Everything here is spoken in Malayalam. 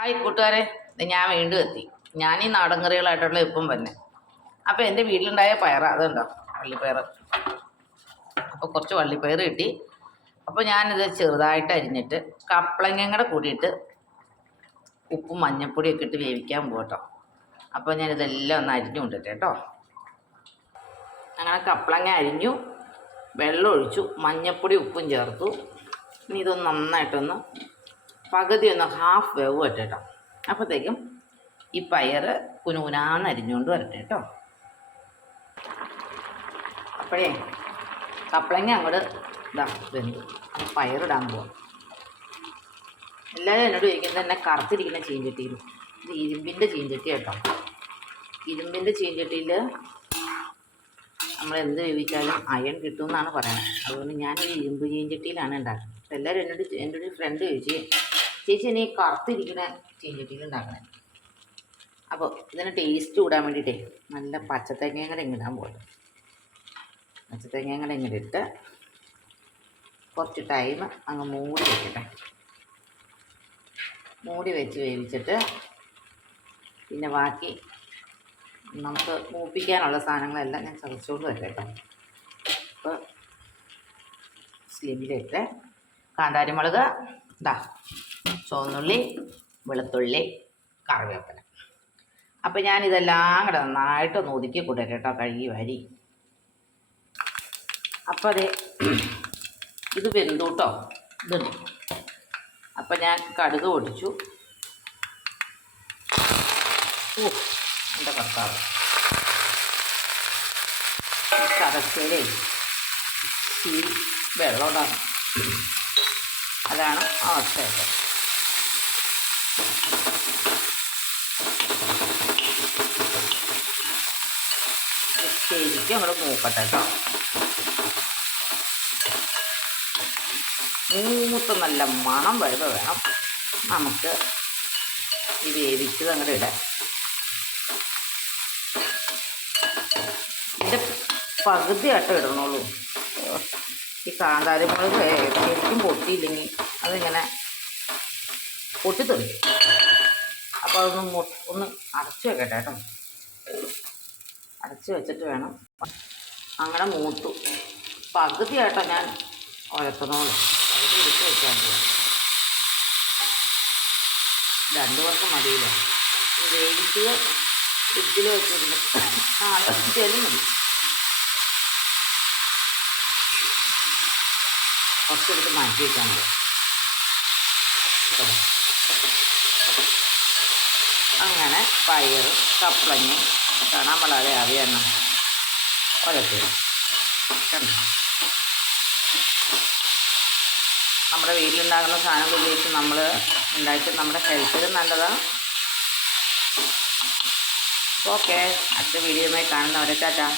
ഹായ് കൂട്ടുകാരെ, ഞാൻ വീണ്ടും എത്തി. ഞാൻ ഈ നാടൻ കറികളായിട്ടുള്ള ഇപ്പം തന്നെ. അപ്പോൾ എൻ്റെ വീട്ടിലുണ്ടായ പയർ അതുണ്ടോ, വള്ളിപ്പയർ. അപ്പോൾ കുറച്ച് വള്ളിപ്പയർ കിട്ടി. അപ്പോൾ ഞാനിത് ചെറുതായിട്ട് അരിഞ്ഞിട്ട് കപ്പളങ്ങയും കൂടെ കൂടിയിട്ട് ഉപ്പും മഞ്ഞൾപ്പൊടിയൊക്കെ ഇട്ട് വേവിക്കാൻ പോകട്ടോ. അപ്പോൾ ഞാനിതെല്ലാം ഒന്ന് അരിഞ്ഞു കൊണ്ടിട്ട് കേട്ടോ. അങ്ങനെ കപ്പളങ്ങ അരിഞ്ഞു, വെള്ളം ഒഴിച്ചു, മഞ്ഞൾപ്പൊടി ഉപ്പും ചേർത്തു. ഇനി ഇതൊന്ന് നന്നായിട്ടൊന്ന് പകുതി ഒന്ന് ഹാഫ് വേവ് വരട്ടെ. അപ്പോഴത്തേക്കും ഈ പയർ കുനുകുനാന്ന് അരിഞ്ഞുകൊണ്ട് വരട്ടെ കേട്ടോ. അപ്പോഴേ കപ്പളങ്ങ അങ്ങോട്ട് ഇതാ വെന്തു. പയറിടാൻ പോവാം. എല്ലാവരും എന്നോട് ചോദിക്കുന്നത് തന്നെ കറുത്തിരിക്കുന്ന ചീഞ്ചട്ടിയിൽ. ഇത് ഇരുമ്പിൻ്റെ ചീഞ്ചട്ടി കേട്ടോ. ഇരുമ്പിൻ്റെ ചീഞ്ചട്ടിയിൽ നമ്മൾ എന്ത് വേവിച്ചാലും അയൺ കിട്ടുമെന്നാണ് പറയുന്നത്. അതുകൊണ്ട് ഞാനൊരു ഇരുമ്പ് ചീഞ്ചട്ടിയിലാണ് ഉണ്ടാക്കുന്നത്. അപ്പോൾ എല്ലാവരും എൻ്റെ ഒരു ഫ്രണ്ട് ചോദിച്ചു, ചേച്ചി ഇനി കറുത്തിരിക്കുന്ന ചീഞ്ചട്ടിയിൽ ഉണ്ടാക്കണേ. അപ്പോൾ ഇതിന് ടേസ്റ്റ് കൂടാൻ വേണ്ടിയിട്ടേ നല്ല പച്ചത്തേങ്ങയും കൂടെ ഇടാൻ പോകട്ടെ. പച്ചത്തേങ്ങയും കൂടെ ഇട്ട് കുറച്ച് ടൈം അങ്ങ് മൂടി വെക്കട്ടെ. മൂടി വെച്ച് വേവിച്ചിട്ട് പിന്നെ ബാക്കി നമുക്ക് മൂപ്പിക്കാനുള്ള സാധനങ്ങളെല്ലാം ഞാൻ ചതച്ചുകൊണ്ട് വരാം കേട്ടോ. അപ്പോൾ സ്ലിമിലിട്ട് കാന്താരിമുളക്, ഇതാ ചുവന്നുള്ളി, വെളുത്തുള്ളി, കറിവേപ്പില. അപ്പോൾ ഞാനിതെല്ലാം കൂടെ നന്നായിട്ടൊന്ന് ഒതുക്കി കൂട്ടട്ടെ കേട്ടോ, കഴുകി വാരി. അപ്പോൾ അതെ ഇത് വെന്തു കേട്ടോ. ഇതുണ്ട്. അപ്പം ഞാൻ കടുക് പൊടിച്ചു. എൻ്റെ കർത്താവ് കറച്ചേലേ ഈ വെള്ളം ഉണ്ടാകും. അതാണ് അവസ്ഥയൊക്കെ. ശരിക്കും നമ്മൾ മൂക്കട്ടെ കേട്ടോ. മൂത്ത് നല്ല മണം വരുമ്പോൾ വേണം നമുക്ക് ഈ വേവിച്ചത് അങ്ങോട്ട് ഇടാൻ. ഇതിൻ്റെ പകുതി ആട്ടം ഇടണുള്ളൂ. ഈ കാന്താരിമുളക് ശരിക്കും പൊട്ടിയില്ലെങ്കിൽ അതിങ്ങനെ പൊട്ടിത്തെറിക്കും. അപ്പോൾ അതൊന്ന് ഒന്ന് അടച്ചു വെക്കട്ടെ കേട്ടോ. അടച്ച് വെച്ചിട്ട് വേണം. അങ്ങനെ മൂത്തു പകുതി ആട്ടോ ഞാൻ ഉഴക്കണോളൂ. പകുതി എടുത്ത് വെക്കാൻ പോകും. 2 പേർക്ക് മതിയില്ല. വേവിച്ച് ഫ്രിഡ്ജിൽ വെച്ചിരുന്നു. നാളെ വെച്ചാലും മതി. കുറച്ചെടുത്ത് മാറ്റി വയ്ക്കാൻ പോകും. അങ്ങനെ പയറും കപ്പളങ്ങയും കാണാൻ വളരെ അറിയാമെന്ന് കുഴപ്പമില്ല. കണ്ടു, നമ്മുടെ വീട്ടിലുണ്ടാകുന്ന സാധനം ഉപയോഗിച്ച് നമ്മൾ ഉണ്ടാക്കി നമ്മുടെ ഹെൽത്തിന് നല്ലതാണ്. ഓക്കെ, അടുത്ത വീഡിയോയുമായി കാണുന്നവരെ ടാറ്റാ.